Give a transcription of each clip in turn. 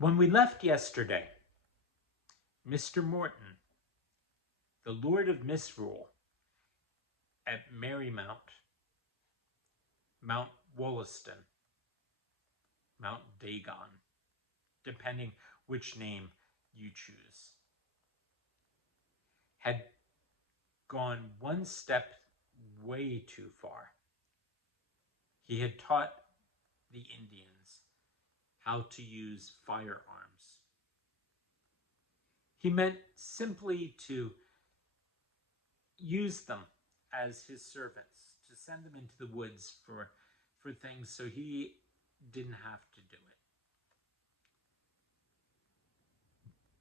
When we left yesterday, Mr. Morton, the Lord of Misrule, at Merrymount, Mount Wollaston, Mount Dagon, depending which name you choose, had gone one step way too far. He had taught the Indians how to use firearms. He meant simply to use them as his servants, to send them into the woods for things so he didn't have to do it.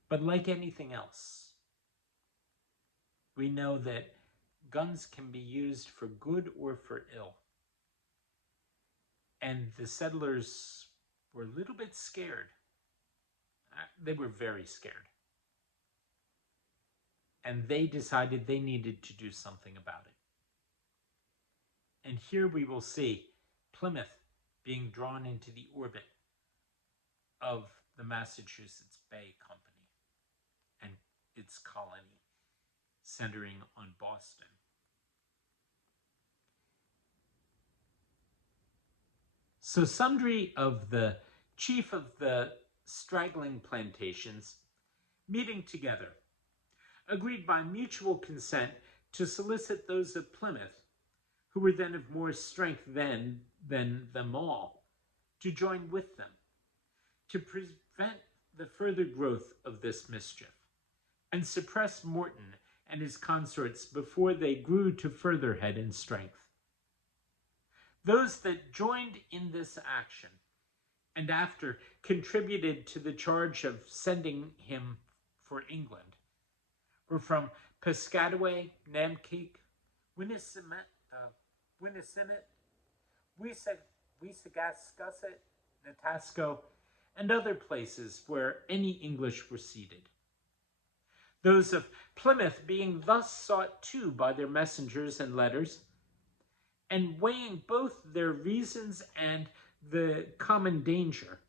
But like anything else, we know that guns can be used for good or for ill. And the settlers were a little bit scared. They were very scared. And they decided they needed to do something about it. And here we will see Plymouth being drawn into the orbit of the Massachusetts Bay Company and its colony, centering on Boston. So sundry of the chief of the straggling plantations, meeting together, agreed by mutual consent to solicit those of Plymouth, who were then of more strength than them all, to join with them, to prevent the further growth of this mischief, and suppress Morton and his consorts before they grew to further head and strength. Those that joined in this action, and after contributed to the charge of sending him for England, were from Piscataway, Namkeek, Winnisimmet, Weesagascusset, Natasco, and other places where any English were seated. Those of Plymouth being thus sought too by their messengers and letters, and weighing both their reasons and the common danger,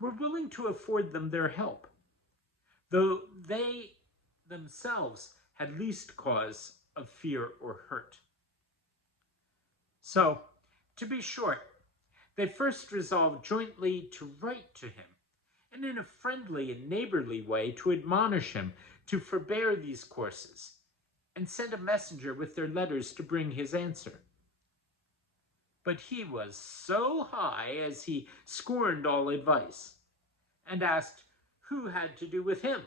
were willing to afford them their help, though they themselves had least cause of fear or hurt. So, to be short, they first resolved jointly to write to him, and in a friendly and neighborly way to admonish him to forbear these courses, and send a messenger with their letters to bring his answer. But he was so high as he scorned all advice, and asked who had to do with him.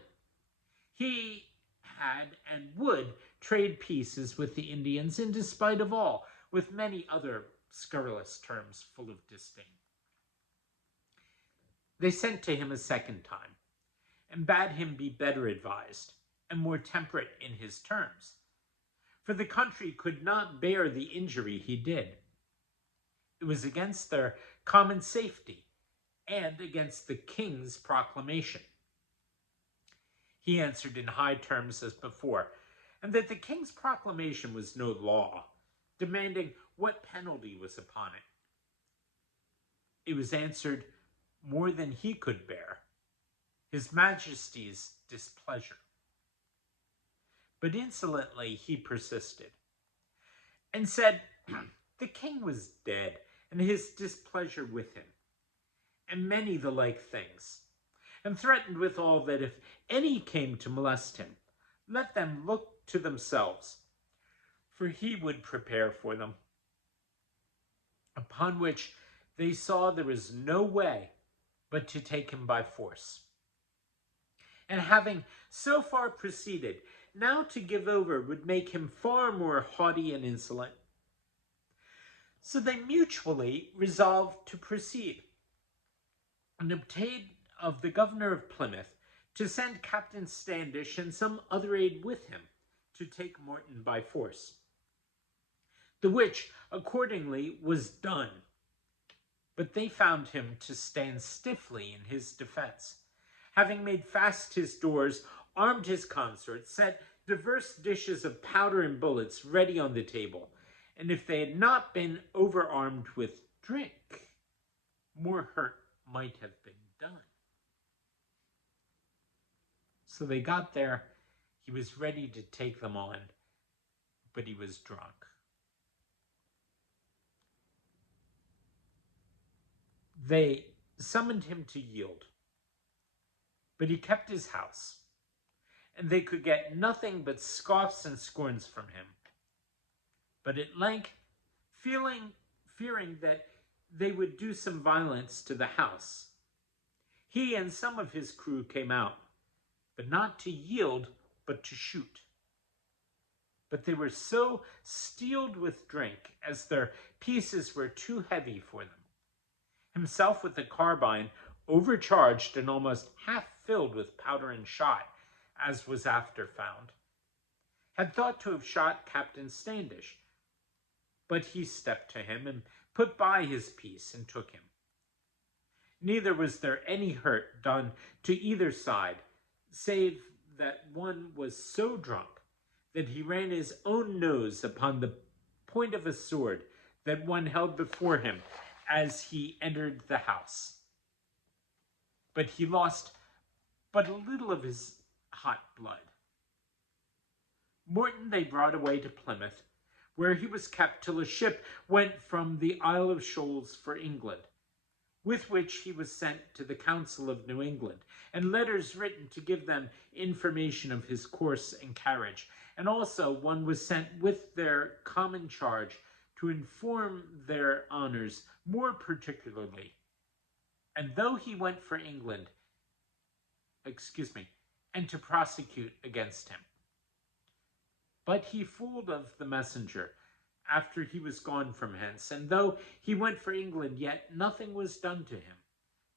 He had and would trade pieces with the Indians in despite of all, with many other scurrilous terms full of disdain. They sent to him a second time, and bade him be better advised, and more temperate in his terms, for the country could not bear the injury he did. It was against their common safety, and against the king's proclamation. He answered in high terms as before, and that the king's proclamation was no law, demanding what penalty was upon it. It was answered more than he could bear, his majesty's displeasure. But insolently he persisted, and said the king was dead, and his displeasure with him, and many the like things, and threatened withal that if any came to molest him, let them look to themselves, for he would prepare for them. Upon which they saw there was no way but to take him by force. And having so far proceeded, now to give over would make him far more haughty and insolent. So they mutually resolved to proceed, and obtained of the governor of Plymouth to send Captain Standish and some other aid with him to take Morton by force. The which accordingly was done, but they found him to stand stiffly in his defense, having made fast his doors, armed his consorts, set diverse dishes of powder and bullets ready on the table, and if they had not been overarmed with drink, more hurt might have been done. So they got there. He was ready to take them on, but he was drunk. They summoned him to yield, but he kept his house, and they could get nothing but scoffs and scorns from him. But at length, fearing that they would do some violence to the house, he and some of his crew came out, but not to yield, but to shoot. But they were so steeled with drink as their pieces were too heavy for them. Himself with the carbine, overcharged and almost half filled with powder and shot, as was after found, had thought to have shot Captain Standish, but he stepped to him and put by his piece and took him. Neither was there any hurt done to either side, save that one was so drunk that he ran his own nose upon the point of a sword that one held before him as he entered the house. But he lost but a little of his hot blood. Morton they brought away to Plymouth, where he was kept till a ship went from the Isle of Shoals for England, with which he was sent to the Council of New England, and letters written to give them information of his course and carriage. And also one was sent with their common charge to inform their honours more particularly. And though he went for England, and to prosecute against him. But he fooled of the messenger after he was gone from hence, and though he went for England, yet nothing was done to him,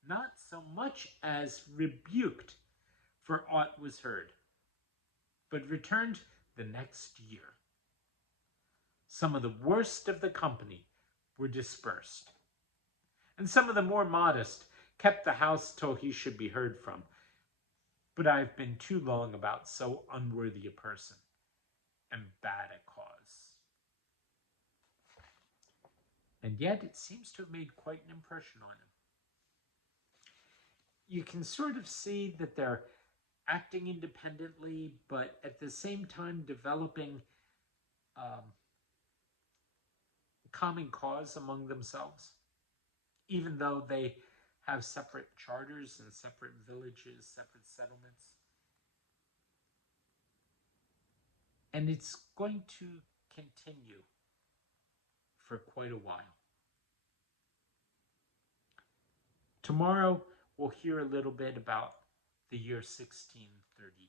not so much as rebuked, for aught was heard, but returned the next year. Some of the worst of the company were dispersed, and some of the more modest kept the house till he should be heard from. But I have been too long about so unworthy a person, and bad a cause. And yet it seems to have made quite an impression on him. You can sort of see that they're acting independently, but at the same time developing common cause among themselves, even though they have separate charters and separate villages, separate settlements. And it's going to continue for quite a while. Tomorrow, we'll hear a little bit about the year 1632.